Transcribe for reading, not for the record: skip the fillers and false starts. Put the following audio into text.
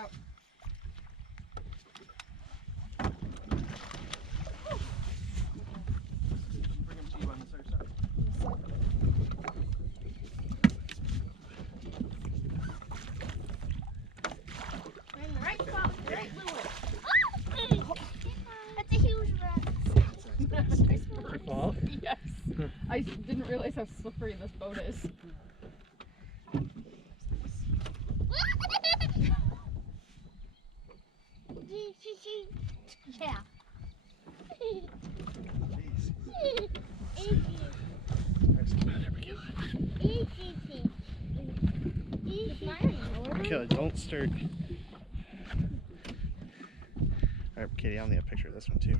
out. Bring him to you on this other side. We're in the right spot with the right lure. That's a huge rat. Fall? Yes. I didn't realize how slippery this boat is. Yeah. Michaela, don't stir. Alright, Katie, I'm gonna get a picture of this one too.